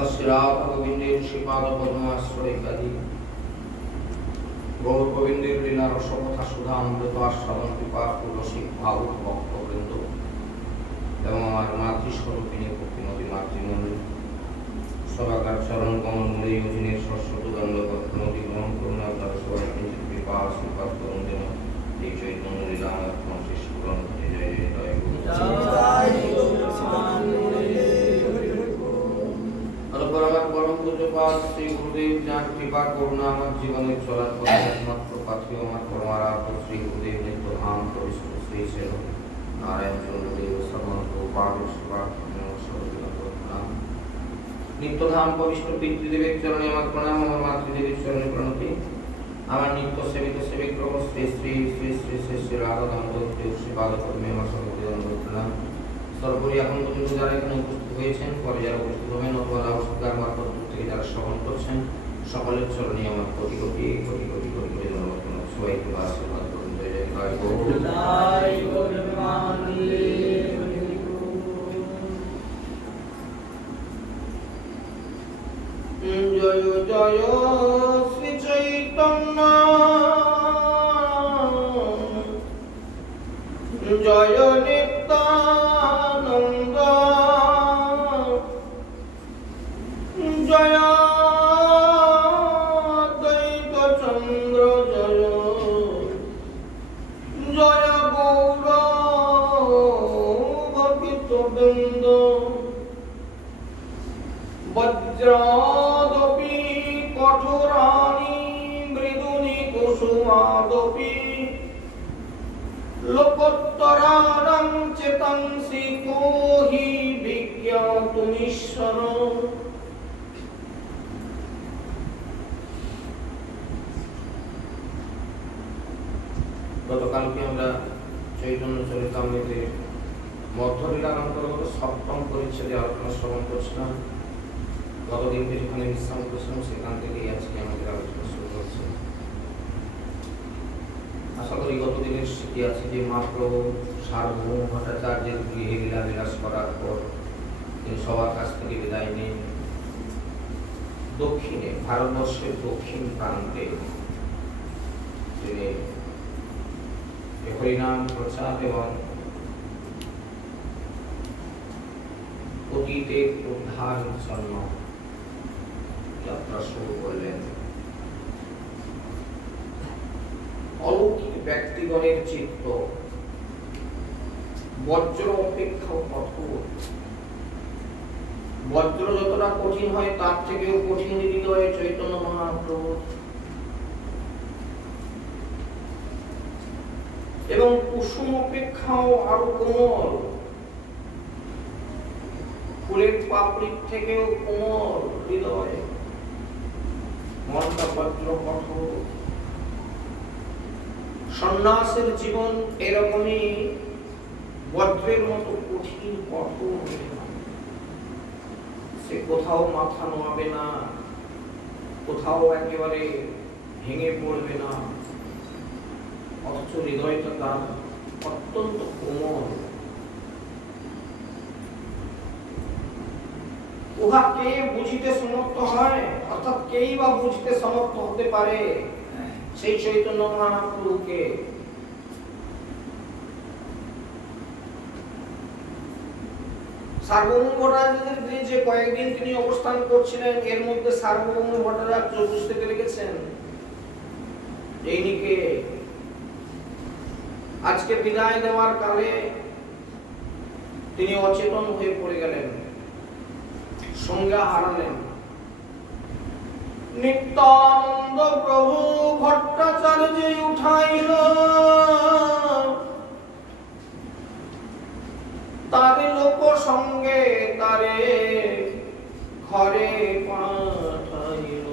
तस्रात गोविंदेर श्रीपाद पद्माश्रय इत्यादि गौर गोविंदेर लीला रसकथा सुधा अमृत आस्वादन कृपापूर्ण रसिक भावुक भक्तवृंद एवं आमार मातृस्वरूपिणी भक्तिमती मातृमंडली सबाकार चरण कमल मुड़े अधीन सरस्वत दंड नदी ग्रहण करुण আপনারা সবাই কিঞ্চিত কৃপা আশীর্বাদ করুন যেন এই চৈতন্য লীলা আমার শেষ পূরণ হতে যায়। জয় তারপর আমার পরম পূজ্যপাদ শ্রী গুরুদেব যার কৃপা করুণা আমার জীবনের চলার পথে একমাত্র পাথেয় আমার পরমারাধ্য শ্রী গুরুদেব নিত্যধাম প্রবিষ্ট শ্রী সেন নারায়ণ চন্দ্রদেব সমন্ত পাদে সেবা নিত্যধাম প্রবিষ্ট পিতৃদেবের চরণে আমার প্রণাম, আমার মাতৃদেবীর চরণে প্রণতি। আমার নিত্য সেবিত সেবিক প্রভু শ্রী শ্রী শ্রী শ্রী শ্রী শ্রী রাধা দামোদর শ্রী পাদপদ্মে আমার সর্বদা প্রণাম। সর্বোপরি এখন পর্যন্ত যারা এখানে উপস্থিত হয়েছেন, পরে যারা উপস্থিত হবেন অথবা লাউডস্পিকার মারফত থেকে যারা শ্রবণ করছেন, সকলের চরণে আমার কোটি কোটি কোটি কোটি কোটি কোটি ধন্যবাদ। সবাইকে আশীর্বাদ করুন। জয় জয় জয় জয় জয় শ্রী চৈতন্য জয় নিত্যানন্দ জয় দ্বৈত চন্দ্র জয় জয় গৌর ভক্তবৃন্দ বজ্রাদপি কঠোরানি মৃদুনি কুসুমাদপি লোকোত্তরাণং চেতংসি কোহি বিজ্ঞাতুমীশ্বর। গতকালকে আমরা চৈতন্য চরিতামৃতে মধ্যলীলার অন্তর্গত সপ্তম পরিচ্ছেদে আলোচনা শ্রবণ করছিলাম। গতদিন যেখানে বিশ্রাম করছিলাম সেখান থেকেই আজকে আমাদের আলোচনা শুরু করছে। আশা করি গতদিনের স্মৃতি আছে যে মহাপ্রভু সার্বভৌম ভট্টাচার্যের গৃহে লীলা বিলাস করার পর তিনি সবার কাছ থেকে বিদায় নেন। দক্ষিণে ভারতবর্ষের দক্ষিণ প্রান্তে তিনি হরিনাম প্রচার এবং অতীতের উদ্ধার জন্য যাত্রা শুরু করলেন। অলৌকিক ব্যক্তিগণের চিত্ত বজ্র অপেক্ষা কঠোর। বজ্র যতটা কঠিন হয় তার থেকেও কঠিন হৃদয়ে চৈতন্য মহাপ্রভু, এবং কুসুম অপেক্ষাও আরো কোমল, ফুলের পাপড়ির থেকেও কোমল হৃদয়, মনটা বজ্র কঠোর। সন্ন্যাসের জীবন এরকমই বজ্রের মতো কঠিন কঠোর। সে কোথাও মাথা নোয়াবে না, কোথাও একেবারে ভেঙে পড়বে না, অথচ হৃদয়টা তার অত্যন্ত কোমল। উহা কে বুঝিতে সমর্থ হয়, অর্থাৎ কেই বা বুঝতে সমর্থ হতে পারে সেই চৈতন্য মহাপ্রভুকে। সার্বভৌম ভট্টাচার্যের গৃহে যে কয়েকদিন তিনি অবস্থান করছিলেন, এর মধ্যে সার্বভৌম ভট্টাচার্য বুঝতে পেরে গেছেন এইদিকে আজকে বিদায় দেওয়ার কালে তিনি অচেতন হয়ে পড়ে গেলেন, সংজ্ঞা হারালেন। নিত্যানন্দ প্রভু ভট্টাচার্য উঠাইল তারে লোক সঙ্গে তারে ঘরে পাঠাইল।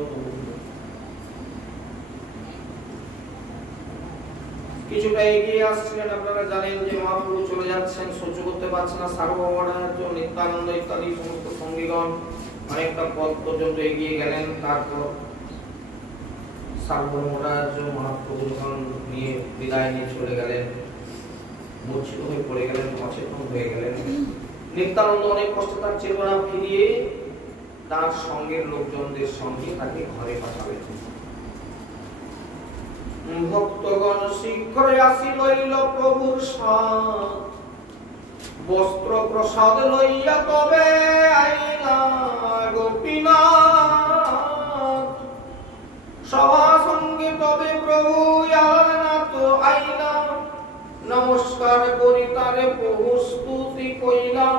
কিছুটা এগিয়ে আসছিলেন, আপনারা জানেন যে মহাপ্রভু চলে যাচ্ছেন, সহ্য করতে পারছেন না। সার্বভৌমাচার্য, নিত্যানন্দ ইত্যাদি সমস্ত সঙ্গীগণ অনেকটা পথ পর্যন্ত এগিয়ে গেলেন। তারপর সার্বভৌমাচার্য মহাপ্রভু যখন নিয়ে বিদায় নিয়ে চলে গেলেন, মূর্ছিত হয়ে পড়ে গেলেন, অচেতন হয়ে গেলেন। নিত্যানন্দ অনেক কষ্টে তার চেতনা ফিরিয়ে তার সঙ্গের লোকজনদের সঙ্গে তাকে ঘরে পাঠালেন। ভক্তগণ শীঘ্র আসি লইল প্রভুর সাথ, বস্ত্র প্রসাদ লইয়া তবে আইলা গোপীনাথ। সভা সঙ্গে তবে প্রভু আলানাথ আইলা, নমস্কার করি তারে প্রভু স্তুতি কইলা।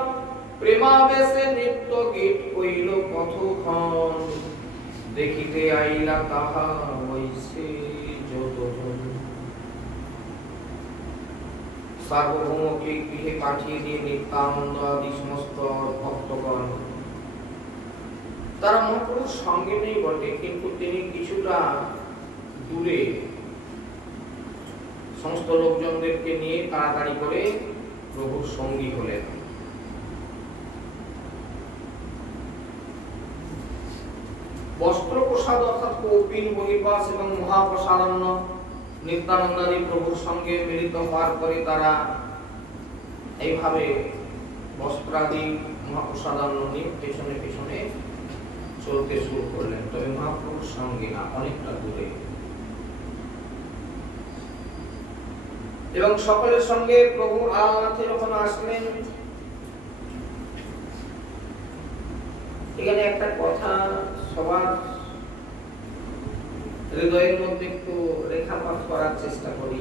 প্রেমাবেশে নৃত্য গীত কইল কথোপকথন, দেখিতে আইলা তাহা হইছে যতজন। সার্বভৌমকে গৃহে পাঠিয়ে দিয়ে নিত্যানন্দ আদি সমস্ত ভক্তগণ, তারা মহাপ্রভুর সঙ্গে নেই বটে, কিন্তু তিনি কিছুটা দূরে সমস্ত লোকজনদেরকে নিয়ে তাড়াতাড়ি করে প্রভুর সঙ্গী হলেন। বস্ত্র প্রসাদ অর্থাৎ কৌপিন বহির্বাস এবং মহাপ্রসাদান্ন নিত্যানন্দাদি প্রভুর সঙ্গে মিলিত হওয়ার পরে তারা এইভাবে বস্ত্রাদি মহাপ্রসাদান্ন নিয়ে পেছনে পেছনে চলতে শুরু করলেন, তবে মহাপ্রভুর সঙ্গে না, অনেকটা দূরে। এবং সকলের সঙ্গে প্রভু আলানাথে যখন আসলেন, এখানে একটা কথা সবার হৃদয়ের মধ্যে একটু রেখাপাত করার চেষ্টা করি।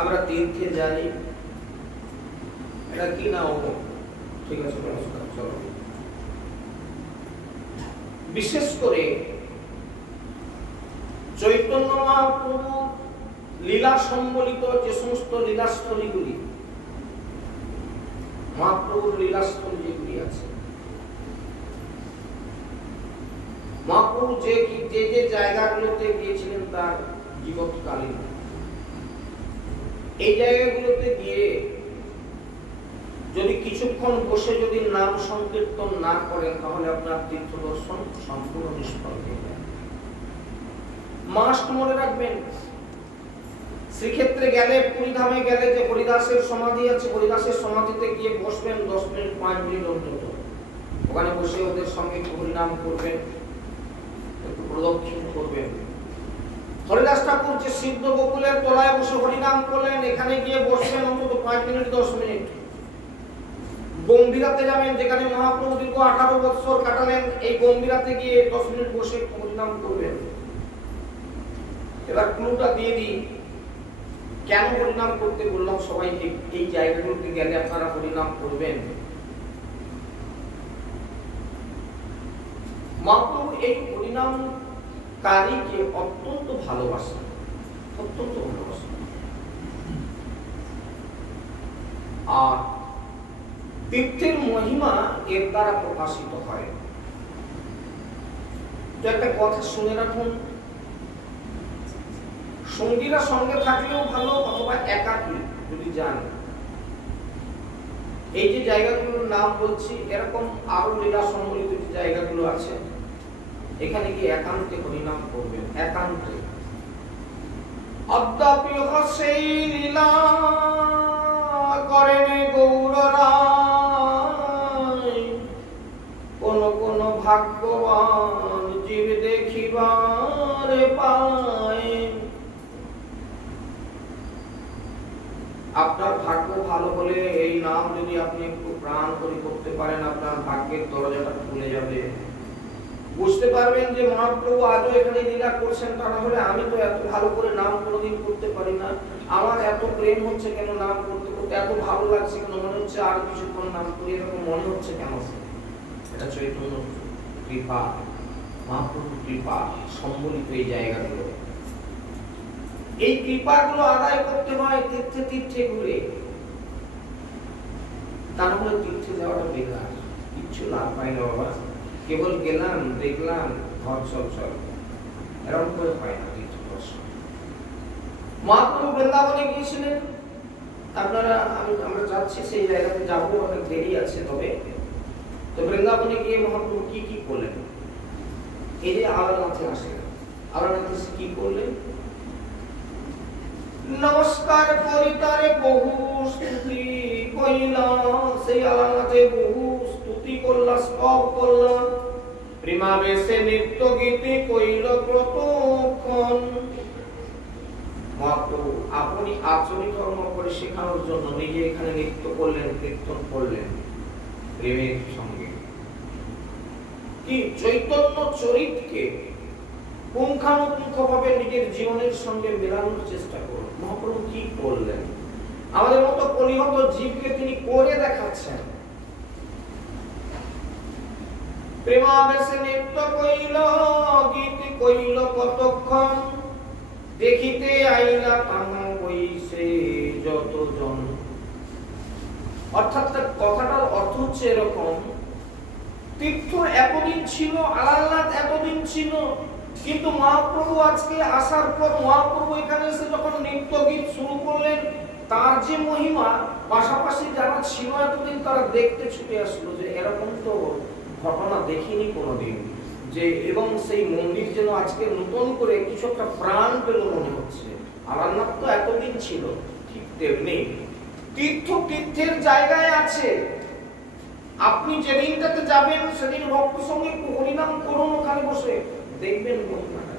আমরা তীর্থে যাই, এটা কি না ও ঠিক আছে, চলো। বিশেষ করে চৈতন্য মহাপ্রভু লীলা সম্বলিত যে সমস্ত লীলাস্থলীগুলি, মহাপ্রভুর লীলাস্থলী যেগুলি আছে, মহাপ্রভু যে যে জায়গাগুলোতে গিয়েছিলেন তার জীবৎকালীন, এই জায়গাগুলোতে গিয়ে যদি কিছুক্ষণ বসে যদি নাম সংকীর্তন না করেন, তাহলে আপনার তীর্থ দর্শন সম্পূর্ণ নিষ্ফল হয়ে যায়। মাস্ট মনে রাখবেন, শ্রীক্ষেত্রে গেলে, পুরীধামে গেলে যে হরিদাসের সমাধি আছে, হরিদাসের সমাধিতে গিয়ে বসবেন 10 মিনিট 5 মিনিট অন্তত, ওখানে বসে ওদের সঙ্গে হরিনাম করবেন, একটু প্রদক্ষিণ করবেন। হরিদাস ঠাকুর যে সিদ্ধ বকুলের তলায় বসে হরিনাম করলেন, এখানে গিয়ে বসবেন অন্তত 5 মিনিট 10 মিনিট। গম্ভীরাতে যাবেন, যেখানে মহাপ্রভু দীর্ঘ 18 বছর কাটালেন, এই গম্ভীরাতে গিয়ে 10 মিনিট বসে হরিনাম করবেন। এবার ক্লুটা দিয়ে দিই, কেন হরিনাম করতে বললাম সবাইকে। এই জায়গাগুলোতে গেলে আপনারা হরিনাম করবেন। মহাপ্রভু এই হরিনাম কারীকে অত্যন্ত ভালোবাসেন, অত্যন্ত ভালোবাসেন। আর তীর্থের মহিমা এর দ্বারা প্রকাশিত হয়। তো একটা কথা শুনে রাখুন, সঙ্গীরা সঙ্গে থাকলেও ভালো, অথবা একাকী যদি যান। এই যে জায়গাগুলোর নাম বলছি, এরকম আরো লীলা সম্বলিত যে জায়গাগুলো আছে, এখানে কি একান্তে হরিনাম করবেন, একান্তে। অদ্যাপি সেই লীলা করেন গৌর রায়, কোন কোন ভাগ্যবান জীব দেখিবার পায়। আপনার ভাগ্য ভালো হলে এই নাম যদি আপনি একটু প্রাণ করে করতে পারেন, আপনার ভাগ্যের দরজাটা খুলে যাবে। বুঝতে পারবেন যে মহাপ্রভু আজও এখানে লীলা করছেন, তা না হলে আমি তো এত ভালো করে নাম কোনোদিন করতে পারি না, আমার এত প্রেম হচ্ছে কেন নাম করতে করতে, এত ভালো লাগছে কেন, মনে হচ্ছে আর কিছুক্ষণ নাম করি, এরকম মনে হচ্ছে কেন। এটা চৈতন্য কৃপা, মহাপ্রভুর কৃপা সম্বলিত এই জায়গাগুলো। এই কৃপাগুলো আদায় করতে হয় তীর্থে তীর্থে ঘুরে, তা না হলে তীর্থে যাওয়াটা বেকার, কিচ্ছু লাভ পাই না বাবা। কেবল গেলাম, দেখলাম, ঘর চল, এরকম করে হয় না তীর্থ দর্শন। মহাপ্রভু বৃন্দাবনে গিয়েছিলেন, আপনারা আমরা যাচ্ছি সেই জায়গাতে যাবো, অনেক দেরি আছে। তবে তো বৃন্দাবনে গিয়ে মহাপ্রভু কি কি করলেন, এই যে আলানাথে আসলেন, আলানাথে কি করলেন? নমস্কার করি তারে বহু স্তুতি কইলা, সেই আলানাথে বহু স্তুতি স্তুতি করলা, স্তব করলা, প্রেমাবেশে নৃত্য গীতি কইল কতক্ষণ। মহাপ্রভু আপনি আচরণ ধর্ম করে শেখানোর জন্য নিজে এখানে নৃত্য করলেন, কীর্তন করলেন প্রেমের সঙ্গে। কি চৈতন্য চরিতকে পুঙ্খানুপুঙ্খভাবে নিজের জীবনের সঙ্গে মেলানোর চেষ্টা করুন। মহাপ্রভু কি করলেন? আমাদের মতো কলিহত জীবকে তিনি করে দেখাচ্ছেন। প্রেমাবেশে নৃত্য কইল গীতি কইল কতক্ষণ, দেখিতে আইলা তাহা বইছে যতজন। অর্থাৎ কথাটার অর্থ হচ্ছে এরকম, তীর্থ এতদিন ছিল, আলালনাথ এতদিন ছিল, কিন্তু মহাপ্রভু আজকে আসার পর মহাপ্রভু এখানে এসে যখন নৃত্য গীত শুরু করলেন, তার যে মহিমা, পাশাপাশি যারা ছিল এতদিন তারা দেখতে ছুটে আসলো যে এরকম তো ঘটনা দেখিনি কোনোদিন, যে এবং সেই মন্দির যেন আজকে নতুন করে কিছু একটা প্রাণ পেল মনে হচ্ছে। আলালনাথ তো এতদিন ছিল, ঠিক তেমনি তীর্থ তীর্থের জায়গায় আছে। আপনি যেদিনটাতে যাবেন সেদিন ভক্ত সঙ্গে হরিনাম করুন, ওখানে বসে দেখবেন মহিমাটা।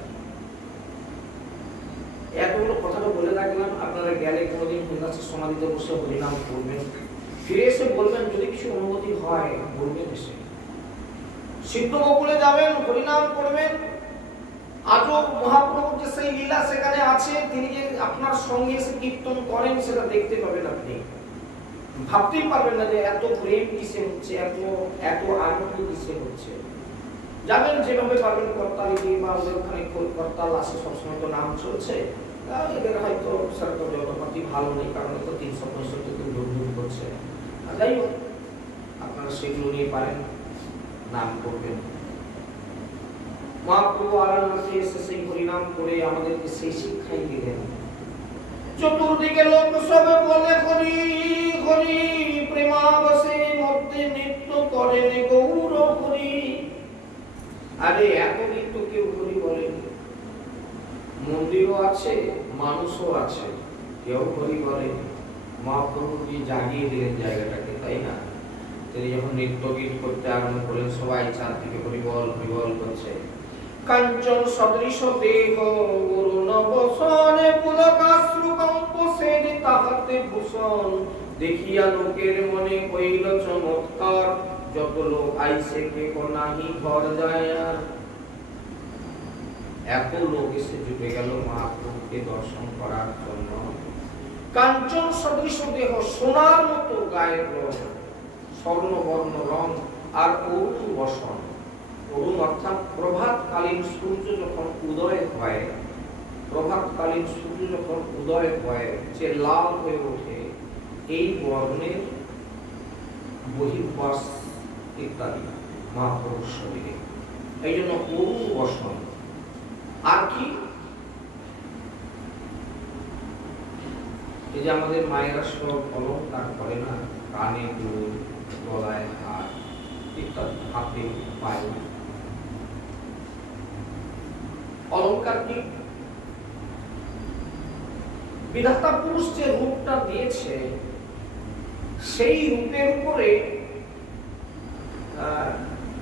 এতগুলো কথাটা বলে রাখলাম, আপনারা গেলে কোনোদিন হরিদাসের সমাধিতে বসে হরিনাম করবেন, ফিরে এসে বলবেন, যদি কিছু অনুমতি হয় বলবেন এসে। সিদ্ধ বকুলে যাবেন, হরিনাম করবেন, আজও মহাপ্রভুর যে সেই লীলা সেখানে আছে, তিনি যে আপনার সঙ্গে এসে কীর্তন করেন সেটা দেখতে পাবেন। আপনি ভাবতেই পারবেন না যে এত প্রেম কিসে হচ্ছে, এত আনন্দ কিসে হচ্ছে। যাবেন যেভাবে পারবেন, করতালি বা ওদের ওখানে করতাল আসে, সবসময় তো নাম চলছে, এদের হয়তো সেটা তো যন্ত্রপাতি ভালো নেই, কারণ তো 365 দিন দূর করছে। যাই হোক, আপনারা সেগুলো নিয়ে পারেন, নাম করবেন। মহাপ্রভু আলালনাথে এসে সেই হরিনাম করে আমাদেরকে সেই শিক্ষাই দিলেন। চতুর্দিকে লোক সবে বলে হরি হরি, প্রেমাবশে মধ্যে নৃত্য করেন গৌর হরি। আরে এতদিন তো কেউ হরি বলেন, মন্দিরও আছে, মানুষও আছে, কেউ হরি বলে। মহাপ্রভু কি জাগিয়ে দিলেন জায়গাটাকে, তাই না? তিনি যখন নৃত্য গীত করতে আরম্ভ করলেন, সবাই চারদিকে হরিবল হরিবল করছে। কাঞ্চন সদৃশ দেহ অরুণ বসনে, পুলকাশ্রু কম্প সেন তাহাতে ভূষণ, দেখিয়া লোকের মনে হইল চমৎকার, যত লোক আইসে কে নাহি ঘর যায় আর। এত লোক এসে জুটে গেল মহাপ্রভুকে দর্শন করার জন্য। কাঞ্চন সদৃশ দেহ, সোনার মতো গায়ের রং, স্বর্ণবর্ণ রং, আর অরুণ বসন। অরুণ অর্থাৎ প্রভাতকালীন সূর্য যখন উদয় হয়, প্রভাতকালীন সূর্য যখন উদয় হয় যে লাল হয়ে ওঠে, এই বর্ণের বহির্বাস ইত্যাদি মহাপ্রভুর শরীরে, এই জন্য অরুণ বসন। আর কি, এই যে আমাদের মায়েরা সব অলংকার করে না, কানে দুল, গলায় হার ইত্যাদি, হাতে পায়ে অলংকার কি? বিধাতা পুরুষ যে রূপটা দিয়েছে, সেই রূপের উপরে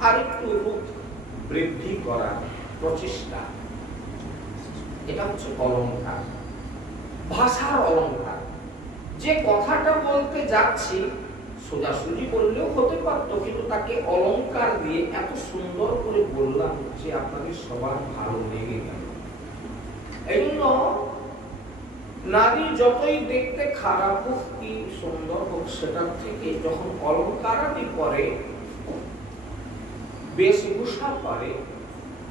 আরেকটু রূপ বৃদ্ধি করার প্রচেষ্টা, এটা হচ্ছে অলংকার, ভাষার অলংকার। যে কথাটা বলতে যাচ্ছি সোজাসুজি বললেও হতে পারত, কিন্তু তাকে অলংকার দিয়ে এত সুন্দর করে বললাম যে আপনাদের সবার ভালো লেগে গেল। এই জন্য নারী যতই দেখতে খারাপ হোক কি সুন্দর হোক, সেটার থেকে যখন অলংকারাদি পরে, বেশভূষা করে,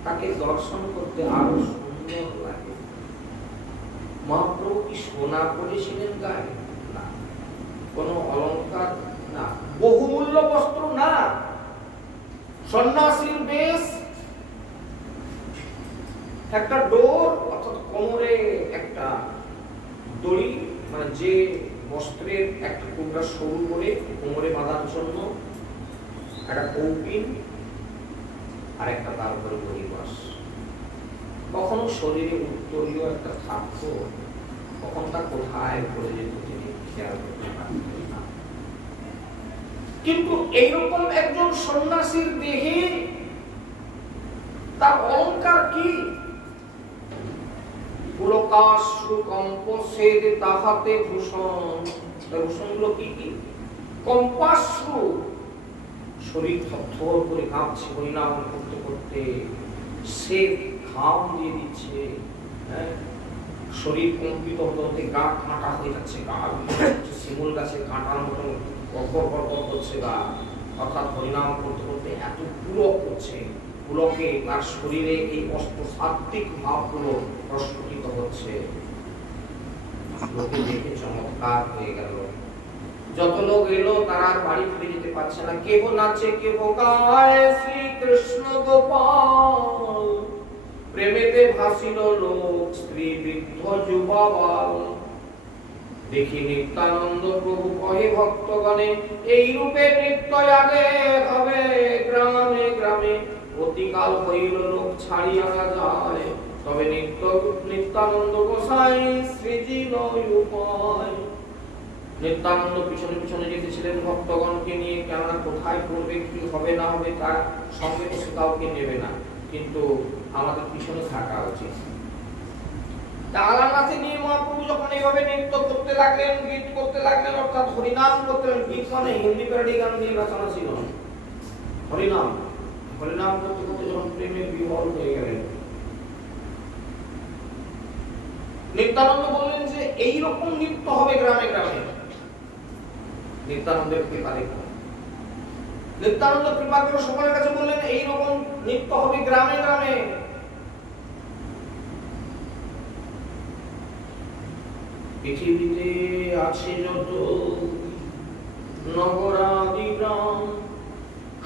তাকে দর্শন করতে আরো সুন্দর লাগে। মহাপ্রভু কি সোনা পরেছিলেন গায়ে? না। কোন অলংকার না, বহুমূল্য বস্ত্র না, সন্ন্যাসীর বেশ, একটা ডোর অর্থাৎ কোমরে একটা দড়ি, মানে যে বস্ত্রের একটা টুকরা সরু করে কোমরে বাঁধার জন্য একটা কৌপিন, আর একটা তার উপরে পরিবাস। কখনো শরীরে উত্তরীয় একটা থাকতো, কখন তা কোথায় পড়ে যেত তিনি খেয়াল করতে পারতেন না। কিন্তু এইরকম একজন সন্ন্যাসীর দেহে তার অলঙ্কার কি? পুলকাশ্রু কম্পসেদ তাহাতে ভূষণ। ভূষণগুলো কি কি? কম্পাশ্রু, শরীর থরথর করে কাঁপছে হরিনাম করতে করতে, সে ঘাম দিয়ে দিচ্ছে, শরীর কম্পিত হতে হতে গা কাঁটা হয়ে যাচ্ছে, গা শিমুল গাছে কাঁটার মতন কড়কড় কড়কড় করছে গা, অর্থাৎ হরিনাম করতে করতে এত পুলক হচ্ছে, পুলকে তার শরীরে এই অষ্টসাত্ত্বিক ভাবগুলো প্রস্ফুটিত হচ্ছে। লোকে দেখে চমৎকার হয়ে গেল। যত লোক এলো তারা বাড়ি ফিরে যেতে পারছে না, কেহ নাচে কেহ গায় শ্রীকৃষ্ণ গোপাল, প্রেমেতে ভাসিল লোক স্ত্রী বৃদ্ধ যুবাবাল। দেখি নিত্যানন্দ প্রভু কহে ভক্তগণে, এই রূপে নৃত্য আগে হবে গ্রামে গ্রামে, অতিকাল হইল লোক ছাড়িয়া না যায়, তবে নিত্যানন্দ গোসাই সৃজিল উপায়। নিত্যানন্দ পিছনে পিছনে যেতেছিলেন ভক্তগণকে নিয়ে, কেননা কোথায় করবে কি হবে না হবে তার সঙ্গে তো সে কাউকে নেবে না, কিন্তু আমাদের পিছনে থাকা উচিত। আলানাথে নিয়ে মহাপ্রভু যখন এইভাবে নৃত্য করতে লাগলেন, গীত করতে লাগলেন, অর্থাৎ হরিনাম করতে লাগলেন। গীত মানে হিন্দি প্যারোডি গান নিয়ে রচনা ছিল, হরিনাম হরিনাম করতে করতে যখন প্রেমে বিহ্বল হয়ে গেলেন, নিত্যানন্দ বললেন যে এইরকম নৃত্য হবে গ্রামে গ্রামে। নিত্যানন্দের কৃপা দেখুন, নিত্যানন্দ কৃপা করে সকলের কাছে বললেন এইরকম নৃত্য হবে গ্রামে গ্রামে। পৃথিবীতে আছে যত নগরাদি গ্রাম,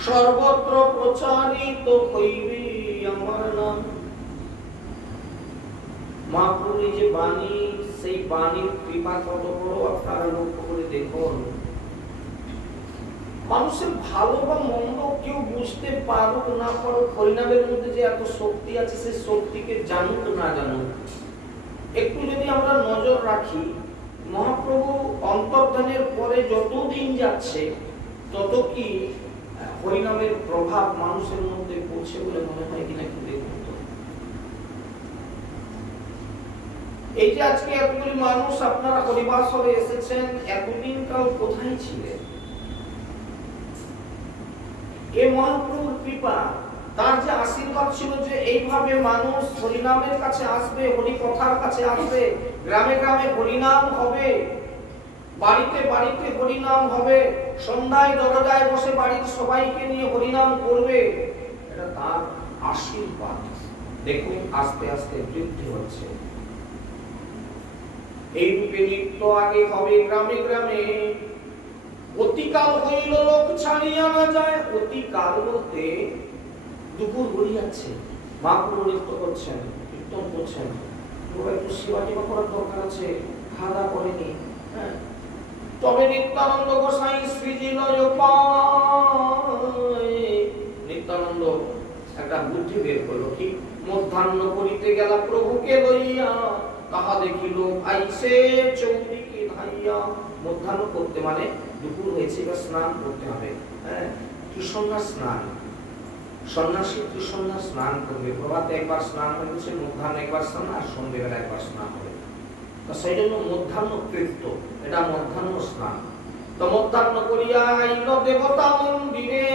সর্বত্র প্রচারিত হইবে আমার নাম। মহাপ্রভুর যে বাণী, সেই বাণীর কৃপা কত বড় আপনারা লক্ষ্য করে দেখুন। মানুষের ভালো বা মন্দ কেউ বুঝতে পারুক না পারুক, হরিনামের মধ্যে যে এত শক্তি আছে, সেই শক্তিকে জানুক না জানুক, একটু যদি আমরা নজর রাখি, মহাপ্রভু অন্তর্ধানের পরে যত দিন যাচ্ছে তত কি হরিনামের প্রভাব মানুষের মধ্যে পড়ছে বলে মনে হয় কিনা একটু দেখুন তো। এই যে আজকে এতগুলি মানুষ আপনারা হরিবাসরে এসেছেন, এতদিন কাল কোথায় ছিলেন? এ মহাপ্রভুর কৃপা, তার যে আশীর্বাদ ছিল যে এইভাবে মানুষ হরিনামের কাছে আসবে, হরি কথার কাছে আসবে, গ্রামে গ্রামে হরিনাম হবে, বাড়িতে বাড়িতে হরিনাম হবে, সন্ধ্যায় দরজায় বসে বাড়ির সবাইকে নিয়ে হরিনাম করবে, এটা তার আশীর্বাদ। দেখুন আস্তে আস্তে বৃদ্ধি হচ্ছে। এই রূপে নৃত্য আগে হবে গ্রামে গ্রামে, অতিকাল হইল লোক ছাড়িয়া না যায়। অতিকাল বলতে দুপুর গড়িয়ে যাচ্ছে, মহাপ্রভু নৃত্য করছেন, কীর্তন করছেন, একটু সেবা টেবা করার দরকার আছে, খাওয়া দাওয়া করেনি। তবে নিত্যানন্দ গোসাই সৃজিল উপায়, নিত্যানন্দ একটা বুদ্ধি বের করলো, কি? মধ্যাহ্ন করিতে গেল প্রভুকে লইয়া, তাহা দেখিল আইসে চৌদিকে ধাইয়া। মধ্যাহ্ন করতে মানে দুপুর হয়েছে, এবার স্নান করতে হবে। কৃষ্ণা স্নান, সন্ন্যাসী কৃষ্ণা স্নান করবে। প্রভাতে একবার স্নান হয়েছে, মধ্যাহ্ন একবার স্নান, আর সন্ধ্যেবেলা একবার স্নান হবে। তো সেই জন্য মধ্যাহ্ন কৃত্য, এটা মধ্যাহ্ন স্নান। তো মধ্যাহ্ন করিয়া আইল দেবতা মন্দিরে,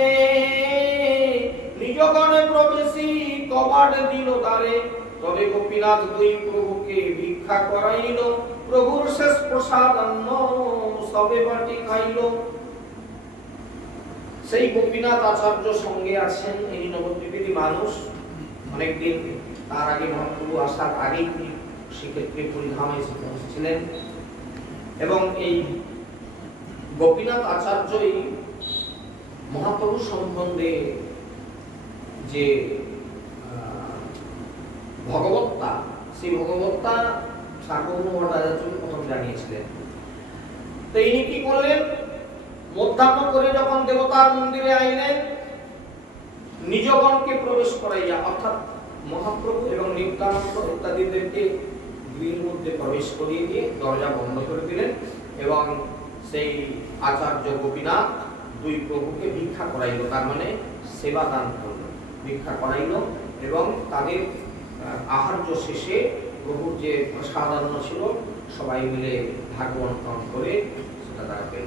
নিজগণে প্রবেশী কবাট দিল দ্বারে। তবে গোপীনাথ দুই প্রভুকে ভিক্ষা করাইল, প্রভুর শেষ প্রসাদ অন্ন সবে বাটি খাইল। সেই গোপীনাথ আচার্য সঙ্গে আছেন, এই নবদ্বীপেরই মানুষ, অনেকদিন তার আগে মহাপ্রভু আসার আগেই তিনি শ্রীক্ষেত্রে পুরীধামে এসে পৌঁছেছিলেন। এবং এই গোপীনাথ আচার্যই মহাপ্রভু সম্বন্ধে যে ভগবত্তা, সেই ভগবত্তা সার্বভৌম ভট্টাচার্যকে প্রথম জানিয়েছিলেন। তো ইনি কি করলেন? মধ্যাহ্ন করে যখন দেবতার মন্দিরে আইলেন, নিজগণকে প্রবেশ করাইয়া, অর্থাৎ মহাপ্রভু এবং নিত্যানন্দ ইত্যাদিদেরকে গৃহের মধ্যে প্রবেশ করিয়ে দিয়ে দরজা বন্ধ করে দিলেন। এবং সেই আচার্য গোপীনাথ দুই প্রভুকে ভিক্ষা করাইল, তার মানে সেবা দান করল, ভিক্ষা করাইল এবং তাদের আহার্য শেষে প্রভুর যে সাধারণ ছিল সবাই মিলে ভাগ বন্টন করে সেটা তারা পেল।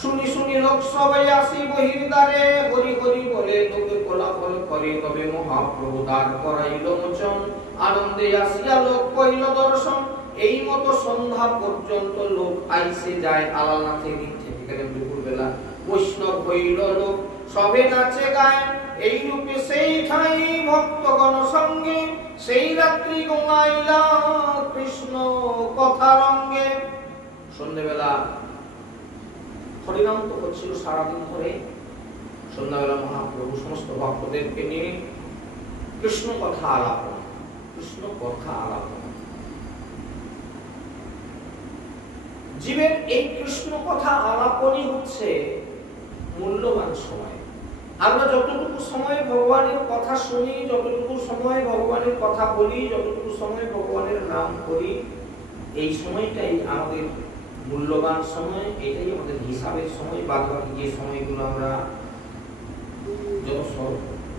শুনি শুনি লোক সবাই আসি বহির দ্বারে, হরি হরি বলে তোকে কোলাহল করে, তবে মহাপ্রভু দ্বার করাইল মোচন, আনন্দে আসিয়া লোক কইল দর্শন। এই মতো সন্ধ্যা পর্যন্ত লোক আইসে যায় আলালনাথের দিকে, এখানে দুপুর বেলা বৈষ্ণব হইল লোক, সবে নাচে গায় এই রূপে সেই ঠাই ভক্তগণ সঙ্গে, সেই রাত্রি ঘুমাইলা কৃষ্ণ কথা রঙ্গে। সন্ধ্যেবেলা হরিনাম তো হচ্ছিল সারাদিন ধরে, সন্ধ্যাবেলা মহাপ্রভু সমস্ত ভক্তদেরকে নিয়ে কৃষ্ণ কথা আলাপন, কৃষ্ণ কথা আলাপন। জীবের এই কৃষ্ণ কথা আলাপনই হচ্ছে মূল্যবান সময়। আমরা যতটুকু সময় ভগবানের কথা শুনি, যতটুকু সময় ভগবানের কথা বলি, যতটুকু সময় ভগবানের নাম করি, এই সময়টাই আমাদের মূল্যবান সময়, এটাই আমাদের হিসাবের সময়। বাদ বাকি যে সময়গুলো আমরা যত সব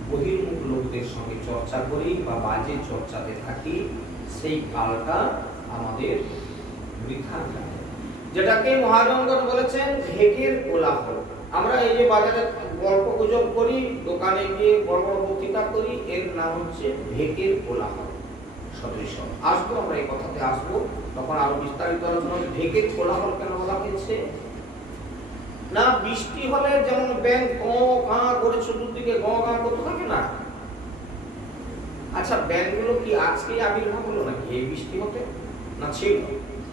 বহির্মুখ লোকদের সঙ্গে চর্চা করি বা বাজে চর্চাতে থাকি, সেই কালটা আমাদের বৃথা যায়, যেটাকে মহাজনগণ বলেছেন ভেকের কোলাহল। আমরা এই যে বাজারে গল্প গুজব করি, দোকানে গিয়ে বড় বড় বক্তৃতা করি, এর নাম হচ্ছে ভেকের কোলাহল। সদৃশ আসবো, আমরা এই কথাতে আসবো, তখন আরো বিস্তারিত আলোচনা। ভেকের কোলাহল কেন বলা হয়েছে না? বৃষ্টি হলে যেমন ব্যাঙ গঁ গাঁ করে চতুর্দিকে গঁ গাঁ করতে থাকে না? আচ্ছা, ব্যাঙগুলো কি আজকে আবির্ভাব হলো নাকি এই বৃষ্টি হতে? না ছিল?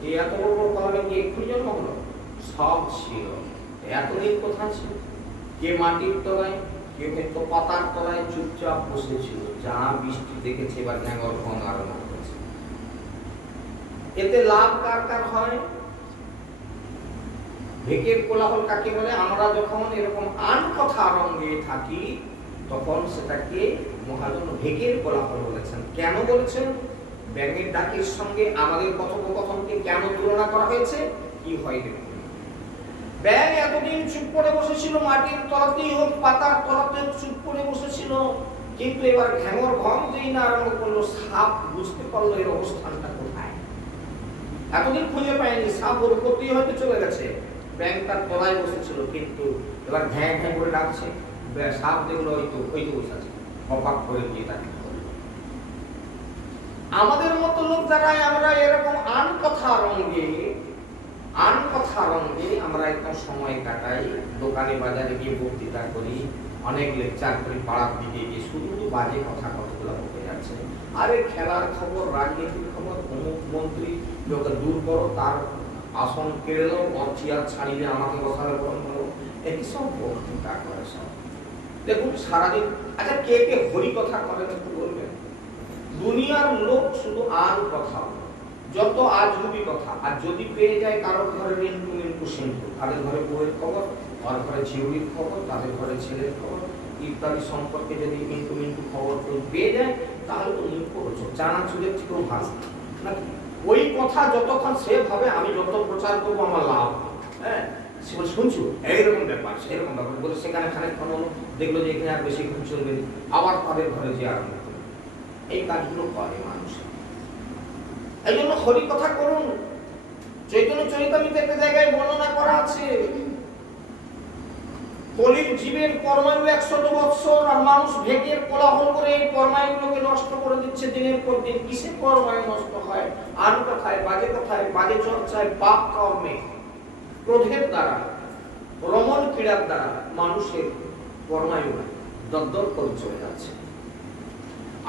এই এত বড় বড় কলা কি এক্ষুনি জন্ম হলো? সব ছিল। এতদিন কোথায় ছিল? কে মাটির তলায়, কে হয়তো পাতার তলায় চুপচাপ বসেছিল, যা বৃষ্টি দেখেছে এবার ঘ্যাঙর ভং আরম্ভ করেছে। এতে লাভ কার কার হয়? ভেকের কোলাহল কাকে বলে? আমরা যখন এরকম আন কথা রঙ্গে থাকি তখন সেটাকে মহাজন ভেকের কোলাহল বলেছেন। কেন বলেছেন? ব্যাঙের ডাকের সঙ্গে আমাদের কথোপকথনকে কেন তুলনা করা হয়েছে? কি হয় দেখুন, ব্যাঙ এতদিন চুপ করে বসেছিল, মাটির তলাতেই হোক পাতার তলাতে চুপ করে বসেছিল, কিন্তু এবার ঘ্যাঙর ঘং যেই না আরম্ভ করলো, সাপ বুঝতে পারলো এর অবস্থানটা কোথায়। এতদিন খুঁজে পায়নি, সাপ ওর উপরতেই হয়তো চলে গেছে, ব্যাঙ তার তলায় বসেছিল, কিন্তু এবার ঘ্যাঁ ঘ্যাঁ করে ডাকছে, সাপ দেখলো হয়তো বসে আছে, অবাক করে গিয়ে তাকে। আমাদের মতো লোক যারা আমরা এরকম আন কথা রঙ্গে আমরা একদম সময় কাটাই, দোকানে বাজারে গিয়ে বক্তৃতা করি, অনেক লেকচার করি, পাড়ার দিকে গিয়ে শুধু বাজে কথা কতগুলো বলে যাচ্ছে। আরে খেলার খবর, রাজনীতির খবর, অমুক মন্ত্রী লোকে দূর করো, তার আসন কেড়ে দাও, ওর চেয়ার ছাড়িয়ে আমাকে বসালে গ্রহণ করো, এইসব বক্তৃতা করে সব। দেখুন সারাদিন, আচ্ছা কে কে হরি কথা করেন একটু বলবেন? দুনিয়ার লোক শুধু আর কথা, যত আজগুবি কথা, আর যদি পেয়ে যায় কারোর ঘরে মিন্টু মিন্টু সিন্ধু, তাদের ঘরে বউয়ের খবর, তার ঘরে ঝিউড়ির খবর, তাদের ঘরে ছেলের খবর ইত্যাদি সম্পর্কে যদি মিন্টু মিন্টু খবর পেয়ে যায়, তাহলে তো মুখ করছো চানাচুরের থেকেও ভালো নাকি? ওই কথা যতক্ষণ সে ভাবে আমি যত প্রচার করবো আমার লাভ, হ্যাঁ সে বলে শুনছো এইরকম ব্যাপার সেরকম ব্যাপার বলে, সেখানে খানিকক্ষণ হলো, দেখলো যে এখানে আর বেশিক্ষণ চলবে, আবার তাদের ঘরে যে আরম্ভ করবে। এই কাজগুলো করে মানুষ। এই জন্য হরি কথা করুন। চৈতন্য চরিতামৃতে একটা জায়গায় বর্ণনা করা আছে, কলির জীবের পরমায়ু 100 বৎসর, আর মানুষ ভেকের কোলাহল করে এই পরমায়ুগুলোকে নষ্ট করে দিচ্ছে দিনের পর দিন। কিসে পরমায়ু নষ্ট হয়? আন কথায়, বাজে চর্চায়, পাপ কর্মে, ক্রোধের দ্বারা, রমণ ক্রীড়ার দ্বারা মানুষের পরমায়ু দরদর করে চলে যাচ্ছে।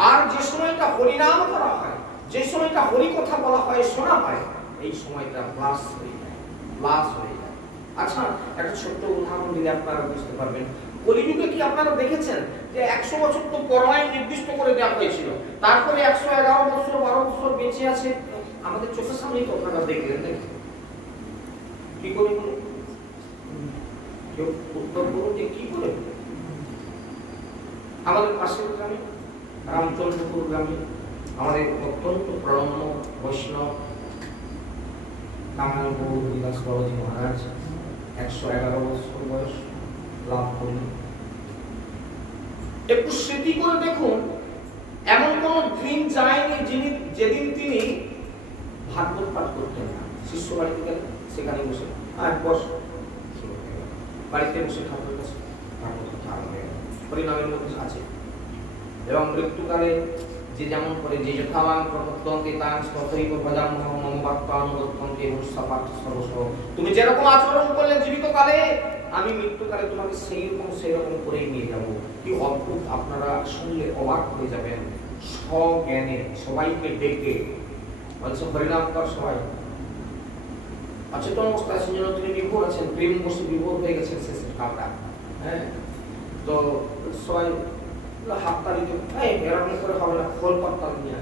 আর যে সময়টা হরিনাম করা হয়, যে সময়টা হরি কথা বলা হয়, শোনা হয়, এই সময়টা প্লাস হয়ে যায়। আচ্ছা, একটা ছোট্ট উদাহরণ দিলে আপনারা বুঝতে পারবেন। কলিযুগে কি আপনারা দেখেছেন যে 100 বছর তো পরমায়ু নির্দিষ্ট করে দেওয়া হয়েছিল, তারপরে 111 বছর 12 বছর বেঁচে আছে আমাদের চোখের সামনেই তো আপনারা দেখলেন। কি করে বলুন? কেউ উত্তর করুন যে কি করে? আমাদের পাশের গ্রামে, রামচন্দ্রপুর গ্রামে, আমাদের অত্যন্ত প্রণম্য বৈষ্ণব কামাল গৌর বিলাস বাবাজি মহারাজ, 111 বছর বয়স, লাভ করলেন। একটু স্মৃতি করে দেখুন, এমন কোন দিন যায়নি যেদিন তিনি ভাগবত পাঠ করতেন না। শিষ্য বাড়িতে গেলেন, সেখানে বসে বস, বাড়িতে বসে ঠাকুরের কাছে ভাগবত কথা আরম্ভ হয়ে গেল, হরিনামের মধ্যে আছে। এবং মৃত্যুকালে যে যেমন করে, যে যথাবান প্রপদ্যন্তে তাং স্তথৈব ভজামহং মম বাক্যানুবর্তন্তে মুষ্টাপাঠ সর্বস্ব। তুমি যেরকম আচরণ করলে জীবিতকালে, আমি মৃত্যুকালে তোমাকে সেইরকম করেই নিয়ে যাব। কি অদ্ভুত! আপনারা শুনলে অবাক হয়ে যাবেন। সজ্ঞানে সবাইকে ডেকে বলছে হরিনাম কর সবাই। অচেতন অবস্থায় আছেন, যেন তিনি বিভোর আছেন, প্রেম বসে বিভোর হয়ে গেছেন শেষের কালটা। হ্যাঁ, তো সবাই হাত তালিতে এরকম করে হবে না, খোল পাত্তা নিয়ে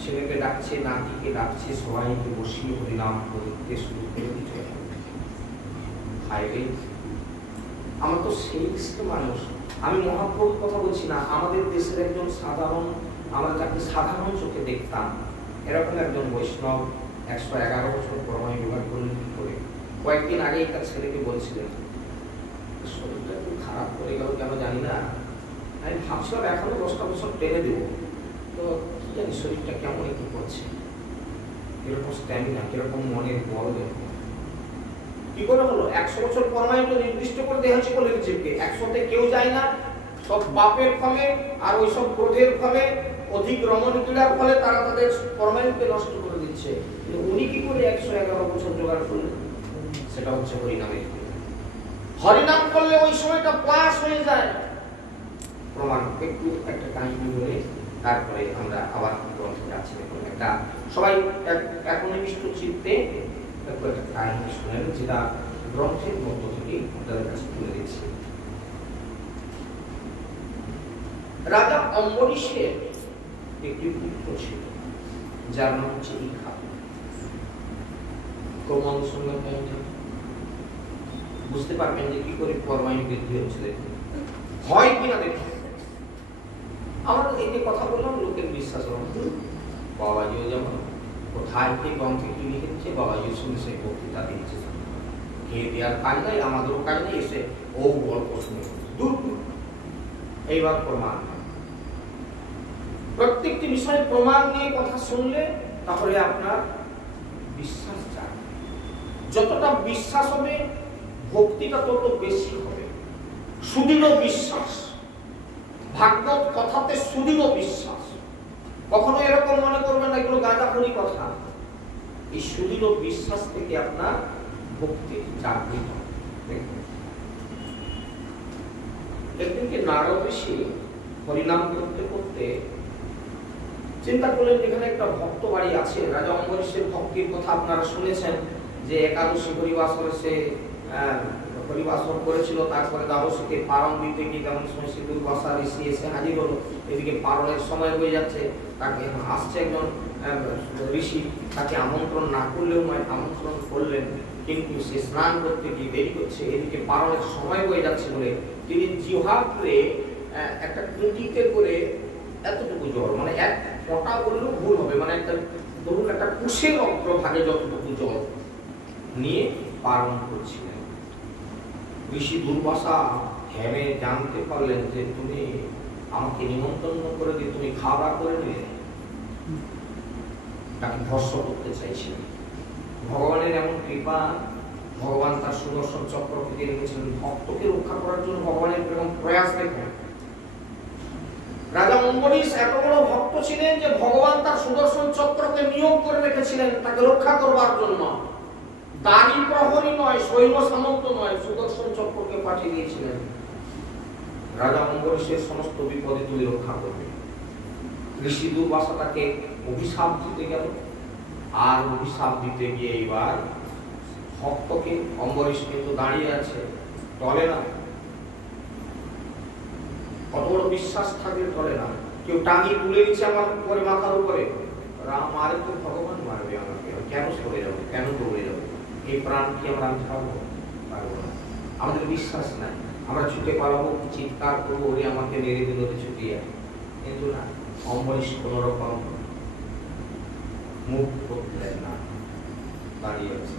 ছেলেকে ডাকছে, নাতিকে ডাকছে, সবাইকে বসিয়ে হরিনাম করতে শুরু করে দিতে। আমরা তো সেই মানুষ। আমি মহাপ্রভুর কথা বলছি না, আমাদের দেশের একজন সাধারণ, আমরা যাকে সাধারণ চোখে দেখতাম, এরকম একজন বৈষ্ণব 111 বছর পরমায় বিবাহ করলেন। কি করে? কয়েকদিন আগে তার ছেলেকে বলছিলেন, শরীরটা একটু খারাপ করে গেল কেন জানি না, আমি ভাবছিলাম এখনো 10টা বছর টেনে দেব, তো কি জানি শরীরটা কেমন একটু করছে, কিরকম স্ট্যামিনা, কিরকম মনের বল। কি করে হলো? 100 বছর পরমায় তো নির্দিষ্ট করে দেওয়া হয়েছে বলে জীবকে, 100তে কেউ যায় না। সব পাপের ফলে আর ওই সব ক্রোধের ফলে, অধিক রমণ ক্রীড়ার ফলে তারা তাদের পরমায়ুকে নষ্ট করে দিচ্ছে। উনি কি করে 111 বছর জোগাড় করলেন? সেটা হচ্ছে হরিনামের। হরিনাম করলে ওই সময়টা প্লাস হয়ে যায়। প্রমাণ একটু একটা কাহিনী বলে তারপরে আমরা আবার গ্রন্থে যাচ্ছি। একটা সবাই একনিষ্ঠ চিত্তে একটা কাহিনী শুনেন, যেটা গ্রন্থের মধ্য থেকে আপনাদের কাছে তুলে দিচ্ছি। রাজা অম্বরীশের একটি পুত্র ছিল, যার নাম হচ্ছে ইক্ষা। ক্রমাণ সঙ্গে বুঝতে পারবেন যে কি করে পরমায়ু বৃদ্ধি হচ্ছে। দেখুন হয় কিনা দেখুন। আমরা এই যে কথা বললাম, লোকের বিশ্বাস হবে। বাবাজিও যেমন কোথায় কি গ্রন্থে কি লিখেছে, বাবাজি শুনে সেই বক্তৃতা দিচ্ছে। খেয়ে দেওয়ার কাজ নাই, আমাদেরও কাজ নেই, এসে ও গল্প শুনে দূর। এইবার প্রমাণ, প্রত্যেকটি বিষয়ে প্রমাণ নিয়ে কথা শুনলে তাহলে আপনার বিশ্বাস জাগে। যতটা বিশ্বাস হবে, ভক্তিটা তত বেশি হবে। সুদৃঢ় বিশ্বাস, ভাগবত কথাতে সুদৃঢ় বিশ্বাস। কখনো এরকম মনে করবেন না এগুলো গাঁজাখড়ি কথা। এই সুদৃঢ় বিশ্বাস থেকে আপনার ভক্তি জাগৃত। একদিনকে নারদ ঋষি হরিনাম করতে করতে চিন্তা করলেন, এখানে একটা ভক্ত বাড়ি আছে। রাজা অম্বরীশের ভক্তির কথা আপনারা শুনেছেন, যে একাদশী হরিবাসরে সে হরিবাসর করেছিল, তারপরে দ্বাদশীতে পারণ দিতে গিয়ে তেমন সময় সে দুর্বাসা ঋষি এসে হাজির হলো। এদিকে পারণের সময় হয়ে যাচ্ছে, তাকে আসছে একজন ঋষি, তাকে আমন্ত্রণ না করলেও নয়, আমন্ত্রণ করলেন, কিন্তু সে স্নান করতে গিয়ে দেরি করছে। এদিকে পারণের সময় হয়ে যাচ্ছে বলে তিনি জিহ্বাগ্রে একটা কুটিতে করে এতটুকু জল, মানে এক ফোঁটা বললেও ভুল হবে, মানে একটা ধরুন একটা কুশের অগ্রভাগে যতটুকু জল নিয়ে পারণ করছিলেন। ঋষি দুর্বাসা ঘেমে জানতে পারলেন যে তুমি আমাকে নিমন্ত্রণ করে দিয়ে তুমি খাওয়া করে নিলে, তাকে ভস্য করতে চাইছিলেন। ভগবানের এমন কৃপা, ভগবান তার সুদর্শন চক্রকে দিয়ে রেখেছিলেন ভক্তকে রক্ষা করার জন্য। ভগবানের এরকম প্রয়াস দেখেন। রাজা অম্বরীশ এত বড় ভক্ত ছিলেন যে ভগবান তার সুদর্শন চক্রকে নিয়োগ করে রেখেছিলেন তাকে রক্ষা করবার জন্য। দাড়ি প্রহরী নয়, সৈন্য সামন্ত নয়, সুদর্শন চক্রকে পাঠিয়ে দিয়েছিলেন রাজা অম্বরীশের সমস্ত বিপদে তুমি রক্ষা করবে। ঋষি দুর্বাসা তাকে অভিশাপ দিতে গেল, আর অভিশাপ দিতে গিয়ে এইবার ভক্তকে, অম্বরীশ কিন্তু দাঁড়িয়ে আছে, টলে না। কত বড় বিশ্বাস থাকলে টলে না। কেউ টাঙিয়ে তুলে দিচ্ছে আমার উপরে, মাথার উপরে, রাম মারে তো ভগবান মারবে আমাকে, কেন সরে যাবো, কেন দৌড়ে যাবো? এই প্রাণ কি আমরা ছাড়বো? পারবো না। আমাদের বিশ্বাস নাই, আমরা ছুটে পালাবো, চিৎকার করবো, ওরে আমাকে মেরে দিল, ছুটিয়ে। কিন্তু না, অম্বরীশ কোন রকম মুখ করলেন না, দাঁড়িয়ে আছে।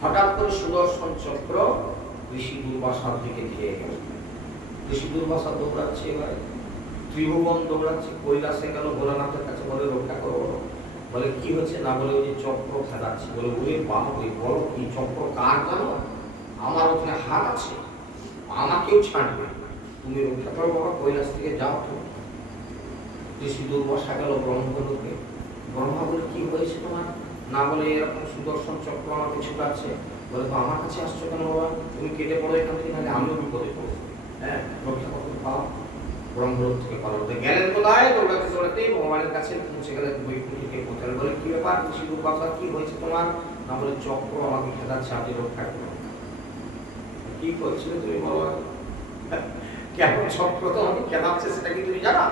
হঠাৎ করে সুদর্শন চক্র ঋষি দুর্বাসার দিকে ধেয়ে গেল। ঋষি দুর্বাসা দৌড়াচ্ছে, এবারে ত্রিভুবন দৌড়াচ্ছে, কৈলাসে গেল, ভোলানাথের কাছে বলে রক্ষা করো। বলে কি হচ্ছে না, বলে ওই যে চক্র খেলাচ্ছে। বলে ওরে বাবা, ওই বড় কি চক্র কার জানো? আমার ওখানে হাত আছে, আমাকেও ছাড়বে, তুমি রক্ষা করো বাবা, কৈলাস থেকে যাও তো। ঋষি দুর্বাসা গেল ব্রহ্মলোকে। ব্রহ্মা বলে কি হয়েছে তোমার? না বলে এরকম সুদর্শন চক্র আমাকে ছুটাচ্ছে। বলে তো আমার কাছে আসছো কেন বাবা? তুমি কেটে পড়ো এখান থেকে, নাহলে আমিও বিপদে পড়বো। হ্যাঁ, রক্ষা করতে পাও। ব্রহ্মলোক থেকে পালাতে গেলেন কোথায়? দৌড়াতে দৌড়াতে ভগবানের কাছে পৌঁছে গেলেন, বৈকুণ্ঠে পৌঁছালেন। বলে কি ব্যাপার ঋষি দুর্বাসা, কি হয়েছে তোমার? না বলে চক্র আমাকে খেলাচ্ছে, আপনি রক্ষা করুন। কি করছিলে তুমি বাবা? কেমন চক্র তো আমাকে খেলাচ্ছে সেটা কি তুমি জানা?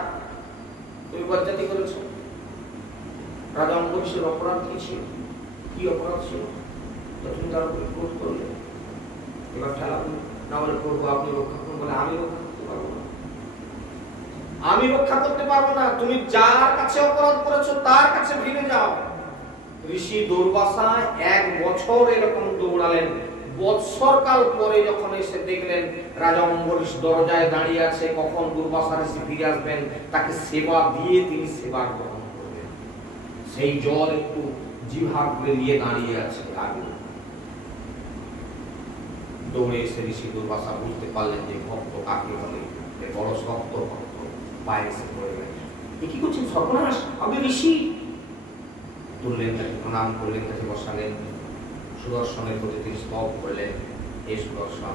তুমি বজ্জাতি করেছো। রাজা অম্বরীশের অপরাধ কি ছিল? কি অপরাধ ছিল? তো তুমি তার উপরে ক্রোধ করলে, এবার খেলাবো। না বলে প্রভু আপনি রক্ষা করুন। বলে আমি রক্ষা করতে পারবো না, আমি রক্ষা করতে পারবো না, তুমি যার কাছে অপরাধ করেছো তার কাছে ফিরে যাও। ঋষি দুর্বাসা 1 বছর এরকম দৌড়ালেন। বৎসরকাল পরে যখন এসে দেখলেন রাজা অম্বরীশ দরজায় দাঁড়িয়ে আছে, কখন দুর্বাসা ঋষি ফিরে আসবেন, তাকে সেবা দিয়ে তিনি সেবা গ্রহণ করবেন। সেই জল একটু জিহ্বাগ্রে নিয়ে দাঁড়িয়ে আছে। আগে দৌড়ে এসে ঋষি দুর্বাসা বুঝতে পারলেন যে ভক্ত কাকে বলে, বড় শক্ত ভক্ত। পায়ে এসে পড়ে গেলেন, কি করছেন সর্বনাশ, আপনি ঋষি? তুললেন, তাকে প্রণাম করলেন, তাকে বসালেন। সুদর্শনের প্রতি তিনি স্তব করলেন, হে সুদর্শন,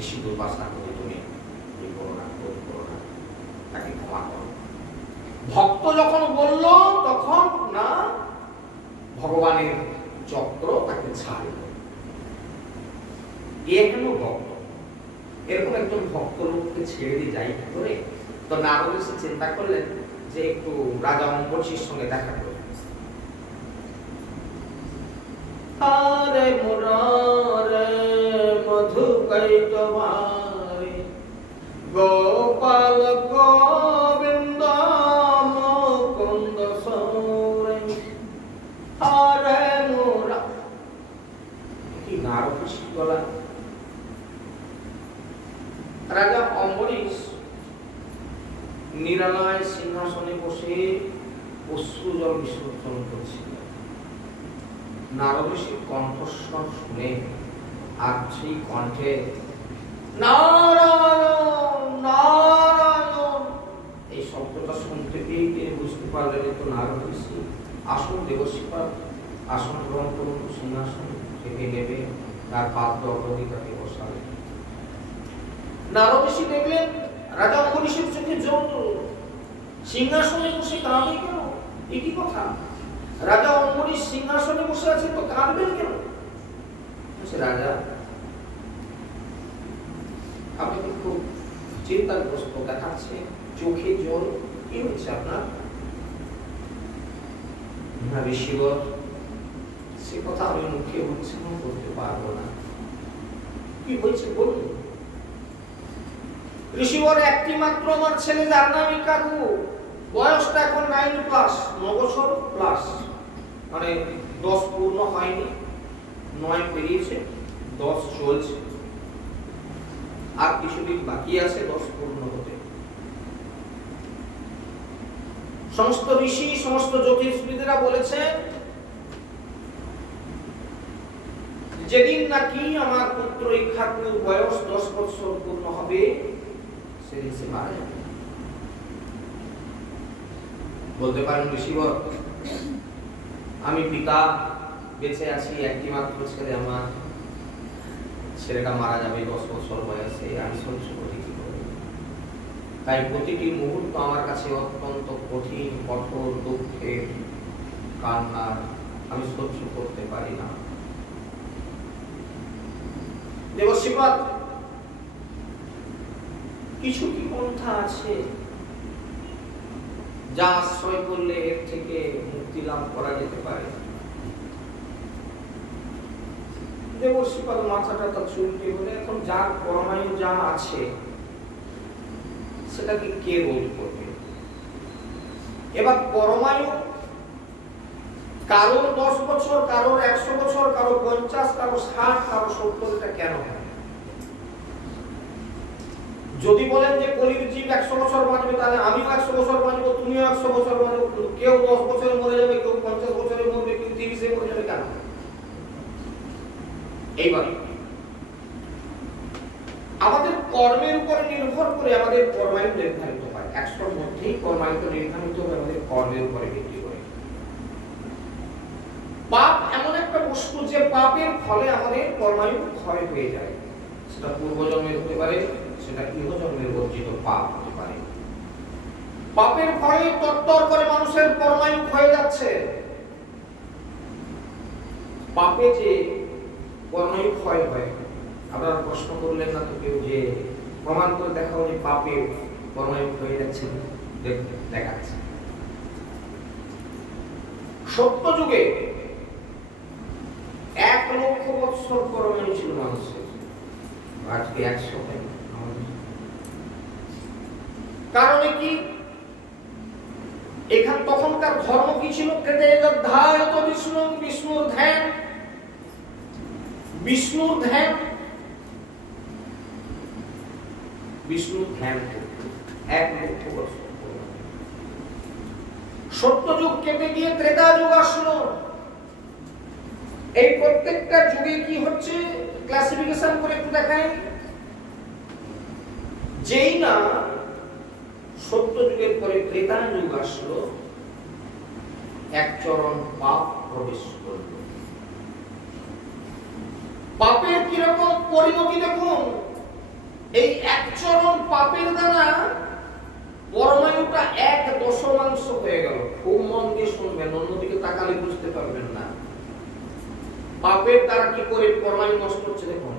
ঋষি দুর্বাসা করে তুমি করো না, ক্রোধ করো না, তাকে ক্ষমা করো। ভক্ত যখন বলল তখন না ভগবানের চক্র তাকে ছাড়ল। এ হলো ভক্ত। এরকম একজন ভক্ত লোককে ছেড়ে দিয়ে যাই করে। তো নারদ ঋষি চিন্তা করলেন যে একটু রাজা অম্বরীশের সঙ্গে দেখা করবেন। আরে মুরারে মধুকৈটভারে গোপাল গোবিন্দ মুকুন্দ সৌরে আরে মুরা। কি নারদ ঋষি বলা। রাজা অম্বরীশ নিরালয় সিংহাসনে বসে অশ্রুজল বিসর্জন করছিলেন। নারদ ঋষির কণ্ঠস্বর শুনে আর সেই কণ্ঠে নারায়ণ নারায়ণ এই শব্দটা শুনতে পেয়ে তিনি বুঝতে পারলেন তো নারদ ঋষি। আসুন দেবশ্রীপাদ, আসন গ্রহণ করুন, সিংহাসন থেকে নেবে তার পাদ্য অগ্রগীতাকে বসালেন। নারদ ঋষি দেখলেন রাজা অম্বরীশের চোখে জল। সিংহাসনে বসে কাঁদে কেন? একই কথা, রাজা অম্বরীশ সিংহাসনে বসে আছে তো কাঁদবেন কেন? রাজা আপনি খুব চিন্তাগ্রস্ত দেখাচ্ছে, চোখে জল, কি হচ্ছে আপনার? না ঋষিবর, সে কথা আমি মুখে উচ্চারণ করতে পারবো না। কি হয়েছে বলুন। ঋষিবর একটি মাত্র আমার ছেলে, যার নাম ইকাকু। বয়সটা এখন 9+, 9 বছর প্লাস, মানে 10 পূর্ণ হয়নি, 9 পেরিয়েছে, 10 চলছে, আর কিছুদিন বাকি আছে 10 পূর্ণ হতে। সমস্ত ঋষি, সমস্ত জ্যোতিষবিদেরা বলেছে যেদিন নাকি আমার পুত্র ইক্ষ্বাকুর বয়স 10 বছর পূর্ণ হবে সেদিন সে মারা যাবে। বলতে পারেন ঋষিবর, আমি পিতা, বেঁচে আছি, একটি মাত্র ছেলে আমার, ছেলেটা মারা যাবে 10 বছর বয়সে, আমি সহ্য করি কি করে? তাই প্রতিটি মুহূর্ত আমার কাছে অত্যন্ত কঠিন, কঠোর, দুঃখের, কান্নার, আমি সহ্য করতে পারি না। দেবশ্রীপাদ, কিছু কি পন্থা আছে যা আশ্রয় করলে এর থেকে মুক্তি লাভ করা যেতে পারে? দেবশ্রীপাদ মাথাটা তার চুলকে বলে, এখন যার পরমায়ু যা আছে সেটাকে কে রোধ করবে? এবার পরমায়ু কারোর 10 বছর, কারোর 100 বছর, কারো 50, কারো 60, কারো 70, এটা কেন হয়? যদি বলেন যে কলির জীব 100 বছর বাঁচবে, তাহলে আমিও 100 বছর বাঁচবো, তুমিও 100 বছর বাঁচবো, কিন্তু কেউ 10 বছরে মরে যাবে, কেউ 50 বছরে মরবে, কেউ 30-এ মরে যাবে, কেন? এইবার আমাদের কর্মের উপরে নির্ভর করে আমাদের কর্মায়ু নির্ধারিত হয়। 100-র মধ্যেই কর্মায়ু নির্ধারিত হয় আমাদের কর্মের উপরে ভিত্তি করে। পাপ এমন একটা বস্তু যে পাপের ফলে আমাদের কর্মায়ু ক্ষয় হয়ে যায়। সেটা পূর্বজন্মের হতে পারে, সেটা ইহজন্মের অর্জিত পাপ হতে পারে। পাপের ফলে তত্তর করে মানুষের কর্মায়ু ক্ষয় যাচ্ছে। পাপে যে কর্মায়ু ক্ষয় হয়, আপনারা প্রশ্ন করলেন না তো কেউ যে প্রমাণ করে দেখাও যে পাপে কর্মায়ু ক্ষয় যাচ্ছে? দেখাচ্ছে। সত্য যুগে 1 লক্ষ বছর কর্মায়ু ছিল মানুষের, আজকে 100 হয়। কারণে কি? এখান তখনকার ধর্ম কি ছিল? ধ্যায়ত বিষ্ণু, বিষ্ণুর ধ্যান, বিষ্ণুর ধ্যান, বিষ্ণুর ধ্যান। 1 লক্ষ বছর। সত্য যুগ কেটে গিয়ে ত্রেতা যুগ আসলো। এই প্রত্যেকটা যুগে কি হচ্ছে ক্লাসিফিকেশন করে একটু দেখাই। যেই না সত্য যুগের পরে ত্রেতা যুগ আসলো, এক চরম পাপ প্রবেশ করল। পাপের কিরকম পরিণতি দেখুন। এই এক চরম পাপের দ্বারা পরমায়ুটা 1/10 হয়ে গেল। খুব মন দিয়ে শুনবেন, অন্যদিকে তাকালে বুঝতে পারবেন না। পাপের দ্বারা কি করে পরমায়ু নষ্ট হচ্ছে দেখুন।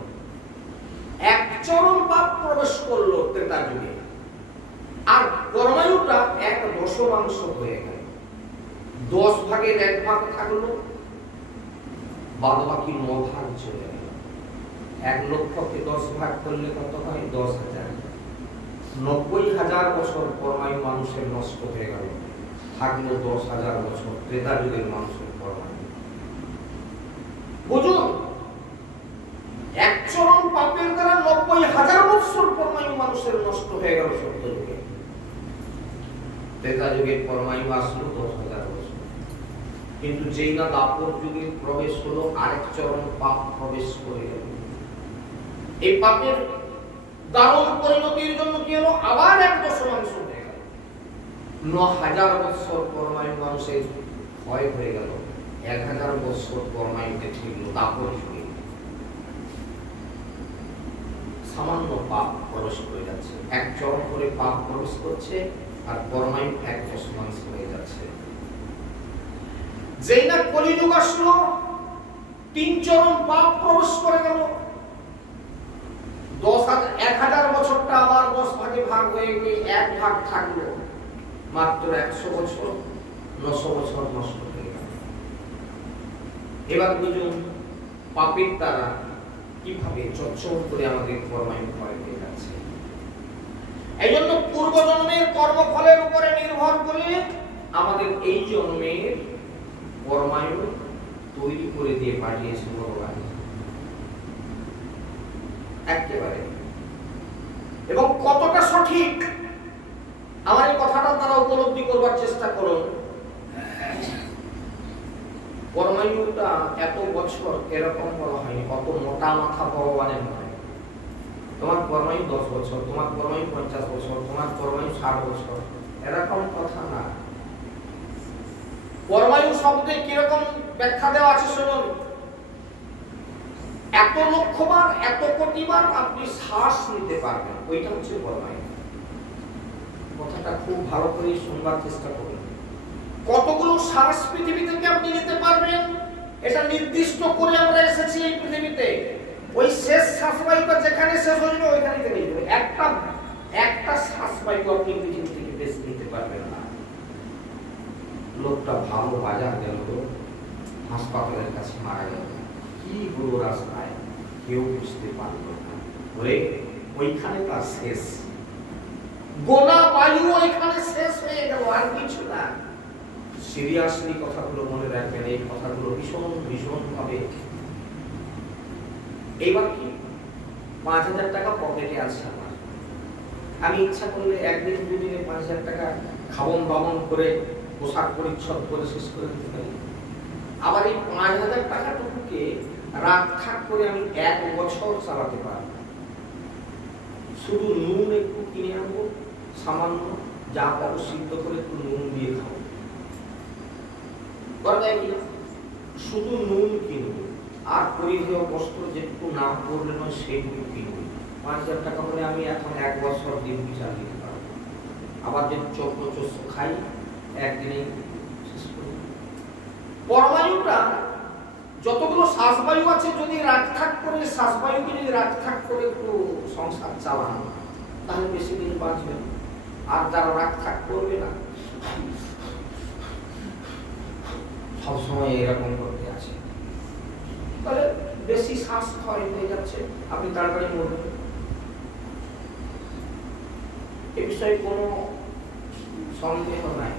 এক চরম পাপ প্রবেশ করলো ত্রেতা যুগে, আর পরমায়ুটা 1/10 হয়ে গেল। 10 ভাগের 1 ভাগ থাকলো, বাদ বাকি 9 ভাগ চলে গেল। 1 লক্ষকে 10 ভাগ করলে কত হয়? 10,000। 90,000 বছর পরমায়ু মানুষের নষ্ট হয়ে গেল, থাকলো 10,000 বছর ত্রেতা যুগের মানুষের পরমায়ু। বুঝুন, এক চরম পাপের দ্বারা 90,000 বছর পরমায়ু মানুষের নষ্ট হয়ে গেল সত্য যুগে। ত্রেতা যুগের পরমায়ু আসলো 10,000 বছর। কিন্তু যেই না দাপর যুগে প্রবেশ হলো, আরেক চরম পাপ প্রবেশ করে গেল। এই পাপের দারুণ পরিণতির জন্য কি হলো? আবার 1/10 হয়ে গেল। 9,000 বছর পরমায়ু মানুষের ক্ষয় হয়ে গেল। 1,000 বছর পরমায়ুতে ছিল দাপর যুগে। সামান্য পাপ প্রবেশ করে যাচ্ছে, এক চরম করে পাপ প্রবেশ করছে, আর পরমায়ু 1/10 হয়ে যাচ্ছে। যেই না কলিযুগ আসলো, 3 চরম পাপ প্রবেশ করে গেল। 1,000 বছরটা আবার 10 ভাগে ভাগ হয়ে গিয়ে 1 ভাগ থাকলো, মাত্র 100 বছর, 900 বছর নষ্ট হয়ে গেল। এবার বুঝুন পাপের দ্বারা কিভাবে চচ্চর করে আমাদের কর্মায়ু ক্ষয় হয়ে যাচ্ছে। এই জন্য পূর্বজন্মের কর্মফলের উপরে নির্ভর করে আমাদের এই জন্মের কর্মায়ু তৈরি করে দিয়ে পাঠিয়েছে ভগবান একেবারে। এবং কতটা সঠিক আমার এই কথাটা তারা উপলব্ধি করবার চেষ্টা করুন। কর্মায়ুটা এত বছর এরকম বলা হয়নি, কত মোটা মাথা ভগবানের নয়। তোমার কর্মায়ু 10 বছর, তোমার কর্মায়ু 50 বছর, তোমার কর্মায়ু 60 বছর, এরকম কথা না। কর্মায়ু শব্দে কিরকম ব্যাখ্যা দেওয়া আছে শুনুন। এত লক্ষবার, এত কোটিবার আপনি শ্বাস নিতে পারবেন, ওইটা হচ্ছে কর্মায়ু। কথাটা খুব ভালো করে শুনবার চেষ্টা করুন। কতগুলো শ্বাস পৃথিবী থেকে আপনি নিতে পারবেন, এটা নির্দিষ্ট করে আমরা এসেছি এই পৃথিবীতে। ওই শেষ শ্বাসবায়ুটা যেখানে শেষ হয়ে যাবে ওইখানে থেকে যাবে। একটা শ্বাসবায়ু আপনি পৃথিবী থেকে বেশি নিতে পারবেন না। লোকটা ভালো বাজার গেল, হাসপাতালের কাছে মারা গেল, কি হলো রাস্তায় কেউ বুঝতে পারলো না। ওইখানে তার শেষ, গোনা বায়ু ওইখানে শেষ হয়ে গেল, আর কিছু না। সিরিয়াসলি কথাগুলো মনে রাখবেন, এই কথাগুলো ভীষণ ভীষণ ভাবে এইবার কি 5,000 টাকা পকেটে আছে আমার, আমি ইচ্ছা করলে একদিন দুদিনে 5,000 টাকা খাবন বাবন করে পোশাক পরিচ্ছদ করে শেষ করে দিতে পারি। আবার এই 5,000 টাকাটুকুকে রাত থাক করে আমি 1 বছর চালাতে পারবো। শুধু নুন একটু কিনে আনবো, সামান্য যা পাবো সিদ্ধ করে একটু নুন দিয়ে খাবো, করা যায় কিনা? শুধু নুন কিনবো আর পরিধেয় বস্ত্র যেটুকু না পড়লে নয় সেইগুলো কিনবো। 5,000 টাকা হলে আমি এখন 1 বছর দিন চালিয়ে দিতে পারবো। আবার যে চোখ খাই একদিনেই শেষ করি। পরমায়ুটা যতগুলো শ্বাসবায়ু আছে যদি রাখথাক করে শ্বাসবায়ুকে যদি রাখথাক করে একটু সংসার চালান তাহলে বেশি দিন বাঁচবে। আর যারা রাখথাক করবে না সবসময় এরকম করতে আছে, তাহলে বেশি শ্বাস ক্ষয় হয়ে যাচ্ছে, আপনি তাড়াতাড়ি মরবেন। এ বিষয়ে কোনো সন্দেহ নাই।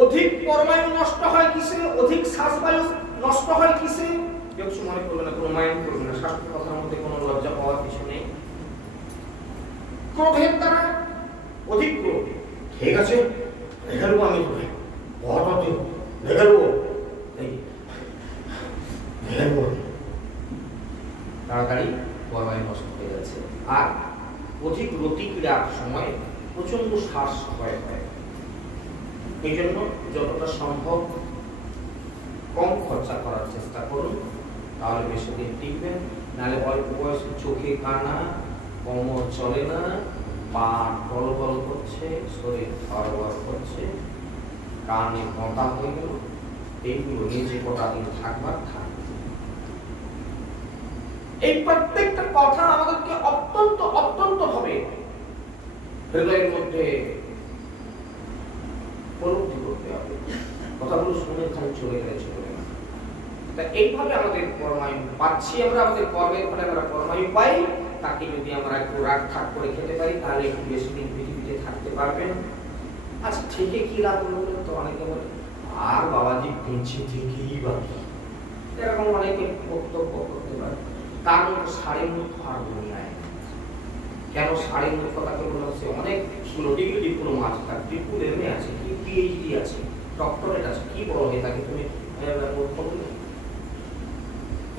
অধিক পরমায়ু নষ্ট হয় কিসে, অধিক শ্বাসবায়ু নষ্ট হয় কিসে? কেউ কিছু মনে করবে না, কোনো মাইন্ড করবে না, শাস্ত্র কথার মধ্যে কোনো লজ্জা পাওয়ার কিছু নেই। ক্রোধের দ্বারা, অধিক ক্রোধ, ঠিক আছে দেখে নেবো আমি তোকে, দেখে নেবো, তাড়াতাড়ি পরমায়ু নষ্ট হয়ে যাচ্ছে। আর অধিক রতিক্রিয়ার সময় প্রচন্ড শ্বাস ক্ষয় হয়। এই জন্য যতটা সম্ভব কম খরচা করার চেষ্টা করুন, তাহলে বেশি দিন টিকবেন। নাহলে অল্প বয়সে চোখে কানা, কোমর চলে না, পা বল করছে, শরীর খড়বড় করছে, কানে মোটা হয়ে গেল, এইগুলো নিজে কটা দিন থাকবার থাকবে। এই প্রত্যেকটা কথা আমাদেরকে অত্যন্ত অত্যন্ত ভাবে হৃদয়ের মধ্যে উপলব্ধি করতে হবে। কথাগুলো শুনে খালি চলে গেলে চলবে না। তা এইভাবে আমাদের পরমায়ু পাচ্ছি আমরা, আমাদের কর্মের ফলে আমরা পরমায়ু পাই। তাকে যদি আমরা একটু রাগ ঠাক করে খেতে পারি তাহলে একটু বেশি দিন পৃথিবীতে থাকতে পারবেন। আচ্ছা ঠিকই কি লাভ হলো তো অনেকে বলে, আর বাবাজি বেঁচে থেকেই বাকি, এরকম অনেকে বক্তব্য করতে পারে। তার মধ্যে সাড়ে মূর্খ আর দুনিয়ায় কেন সাড়ে মূর্খতাকে বলা হচ্ছে? অনেকগুলো ডিগ্রি ডিপ্লোমা আছে, তার ট্রিপল এমএ আছে, কি পিএইচডি আছে, ডক্টরেট আছে, কি বড় হয়ে থাকে তুমি মূর্খ বলে?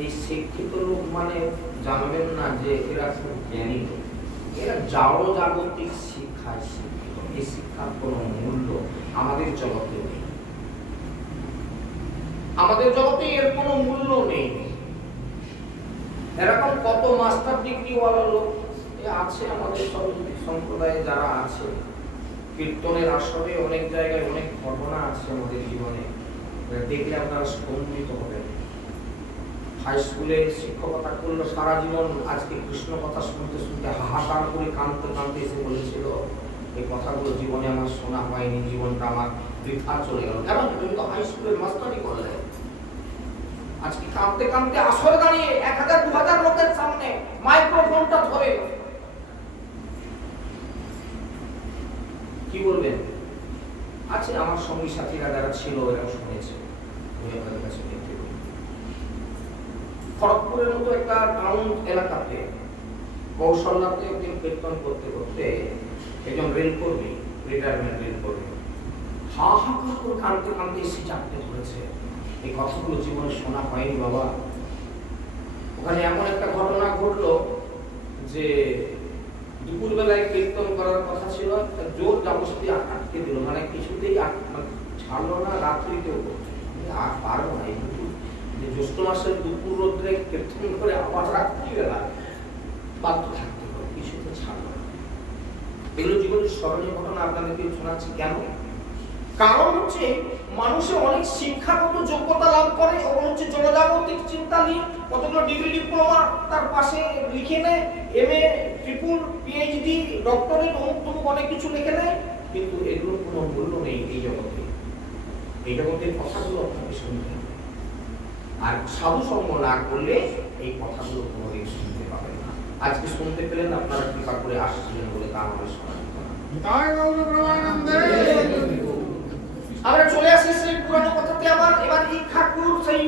এই শিক্ষিত লোক মানে জানবেন না যে এরা খুব জ্ঞানী লোক, এরা যাও জাগতিক শিক্ষায় শিক্ষিত। এই শিক্ষার কোনো মূল্য আমাদের জগতে নেই, আমাদের জগতে এর কোনো মূল্য নেই। এরকম কত মাস্টার ডিগ্রি ওয়ালা লোক আছে আমাদের সম্প্রদায়ে যারা আছে। কীর্তনের আসরে অনেক জায়গায় অনেক ঘটনা আছে আমাদের জীবনে, দেখলে আপনারা স্তম্ভিত হবেন। হাই স্কুলে শিক্ষকতা করলো সারা জীবন, আজকে কৃষ্ণ কথা শুনতে শুনতে হাহাকার করে কাঁদতে কাঁদতে এসে বলেছিল এই কথাগুলো জীবনে আমার শোনা হয়নি, জীবনটা আমার বৃথা চলে গেল। কেন? তুমি তো হাই স্কুলের মাস্টারই করলে। আজকে কাঁদতে কাঁদতে আসরে দাঁড়িয়ে 1000-2000 লোকের সামনে মাইক্রোফোনটা ধরে কি বলবেন? আছে আমার সঙ্গী সাথীরা যারা ছিল এরা শুনেছে। খড়গপুরের মতো একটা টাউন এলাকাতে কৌশল্যাতে একদিন কীর্তন করতে করতে একজন রেলকর্মী, রিটায়ারমেন্ট রেলকর্মী, হাহাকার করে কাঁদতে কাঁদতে এসে চাপতে ধরেছে এই কথাগুলো জীবনে শোনা হয়নি বাবা। ওখানে এমন একটা ঘটনা ঘটলো যে দুপুরবেলায় কীর্তন করার কথা ছিল, জোর জবরদস্তি আটকে দিল, মানে কিছুতেই ছাড়লো না, রাত্রিতেও আর পারবো না। এই যে জ্যৈষ্ঠ মাসের দুপুর রোদ্রে কীর্তন করে আবার রাত্রিবেলা বাধ্য থাকতে হবে, কিছুতে ছাড়লো না। এগুলো জীবনের স্মরণীয় ঘটনা আপনাদেরকে শোনাচ্ছি। কেন? কারণ হচ্ছে মানুষের অনেক শিক্ষাগত যোগ্যতা লাভ করে, ওগুলো হচ্ছে জনজাগতিক চিন্তা নিয়ে কতগুলো ডিগ্রি ডিপ্লোমা তার পাশে লিখে নেয়, এমএ, ট্রিপল, পিএইচডি, ডক্টরেট, অমুক তমুক অনেক কিছু লিখে নেয়, কিন্তু এগুলোর কোনো মূল্য নেই এই জগতে। এই জগতের কথাগুলো আপনাকে শুনতে হবে, আর সাধু সঙ্গ না করলে এই কথাগুলো কোনোদিন শুনতে পাবেন না। আজকে শুনতে পেলেন, আপনারা কৃপা করে আসছিলেন বলে তা আমাদের শোনা যেত না। আমরা চলে আসি সেই পুরানো কথাতে আবার। এবার এই ঠাকুর সেই